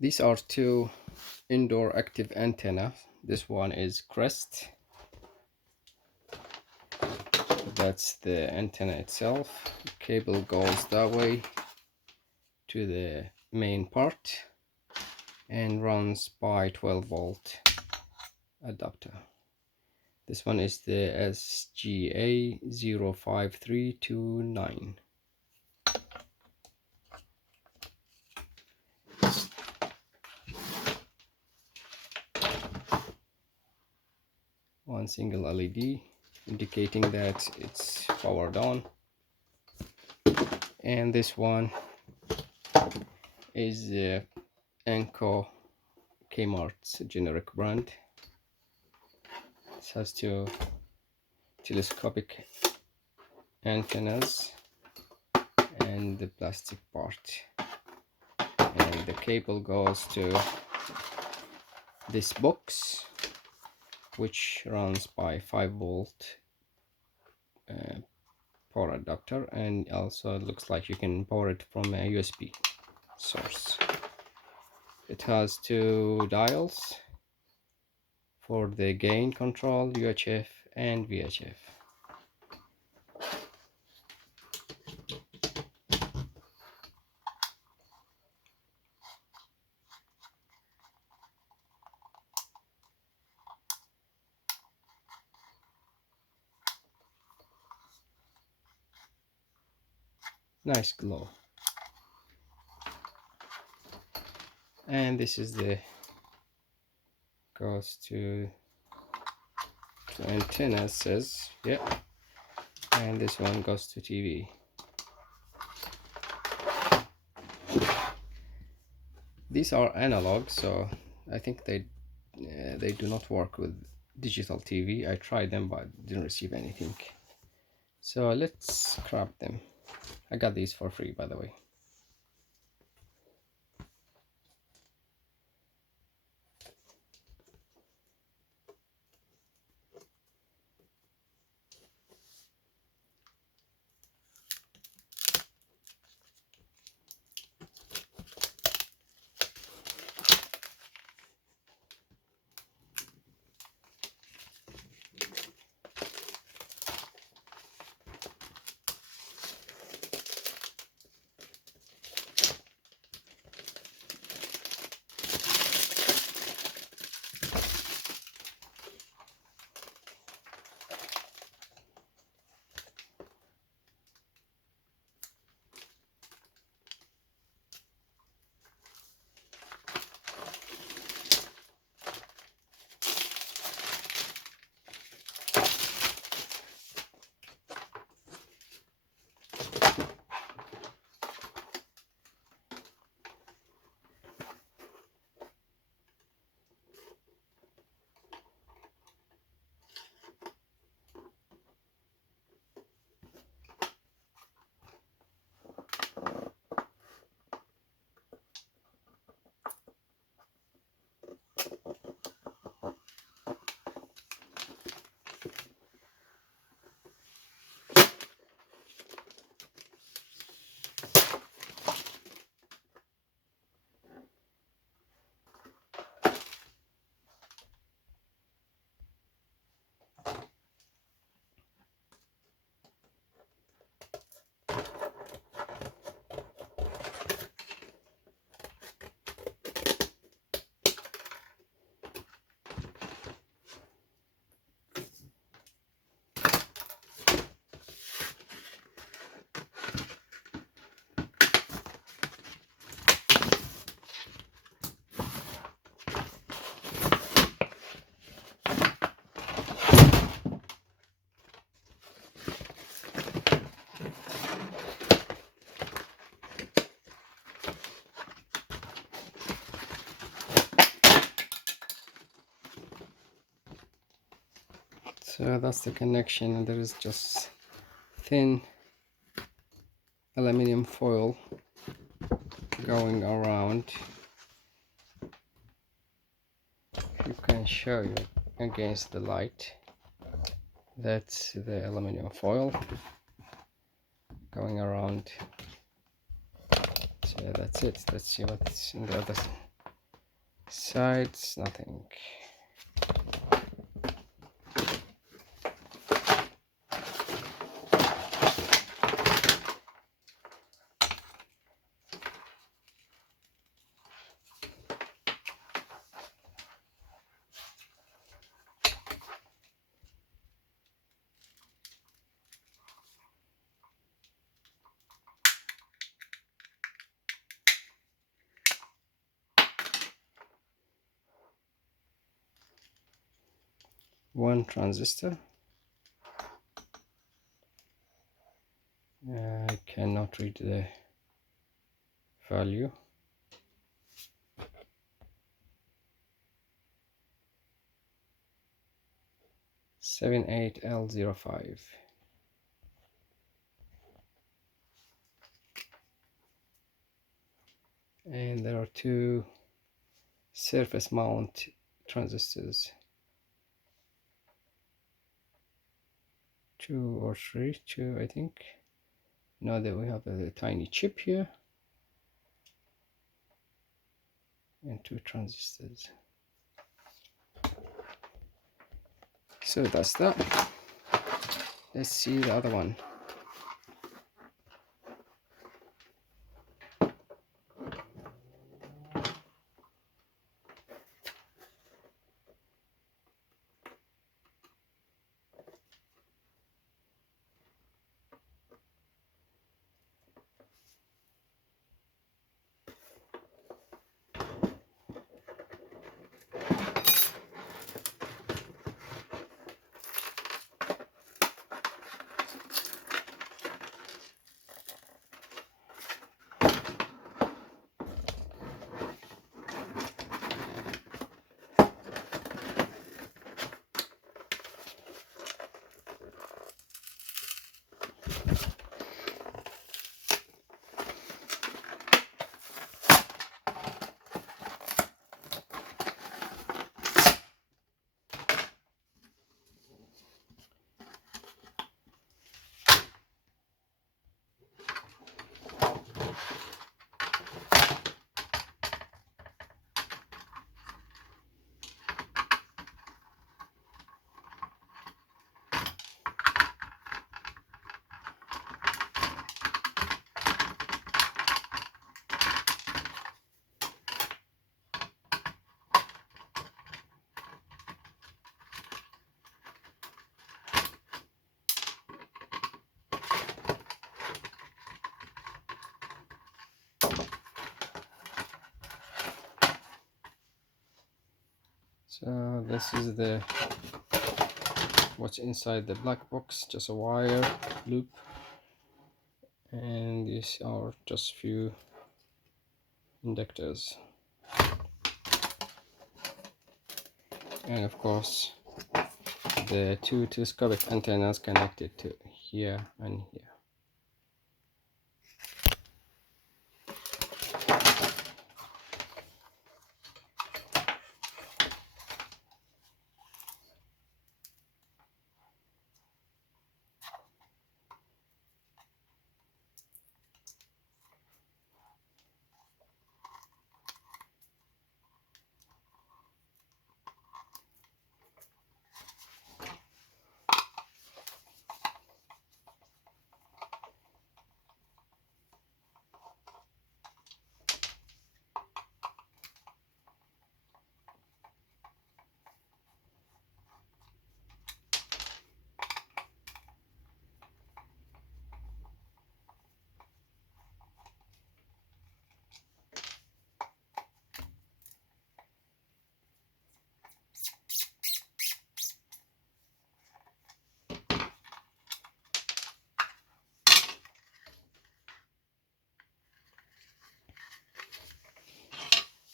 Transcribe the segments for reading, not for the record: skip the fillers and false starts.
These are two indoor active antenna. This one is Crest. That's the antenna itself. The cable goes that way to the main part and runs by 12-volt adapter. This one is the SGA05329. One single LED indicating that it's powered on, and this one is the Anko Kmart's generic brand. It has two telescopic antennas and the plastic part, and the cable goes to this box, which runs by 5-volt power adapter, and also looks like you can power it from a USB source. It has two dials for the gain control, UHF and VHF. Nice glow. And this is the goes to antenna, says, yeah, and this one goes to TV. These are analog, so I think they do not work with digital TV. I tried them but didn't receive anything, so let's scrap them. I got these for free, by the way. So that's the connection, and there is just thin aluminum foil going around. You can show you against the light. That's the aluminum foil going around. So that's it. Let's see what's in the other Sides, nothing. One transistor. I cannot read the value. (78L05). And there are two surface mount transistors, two I think. Now that we have a tiny chip here and two transistors. So that's that. Let's see the other one. So this is the what's inside the black box, just a wire loop, and these are just few inductors, and of course the two telescopic antennas connected to here and here.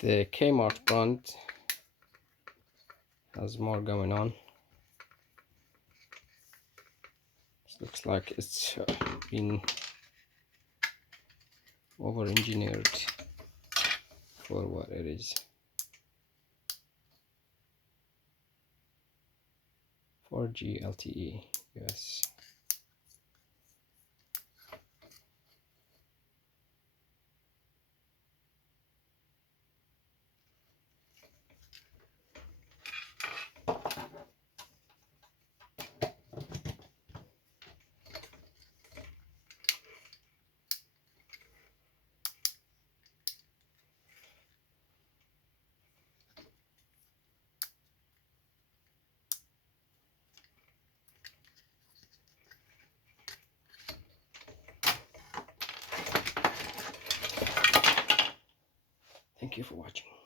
The Kmart brand has more going on. It looks like it's been over engineered for what it is. 4G LTE, yes. Thank you for watching.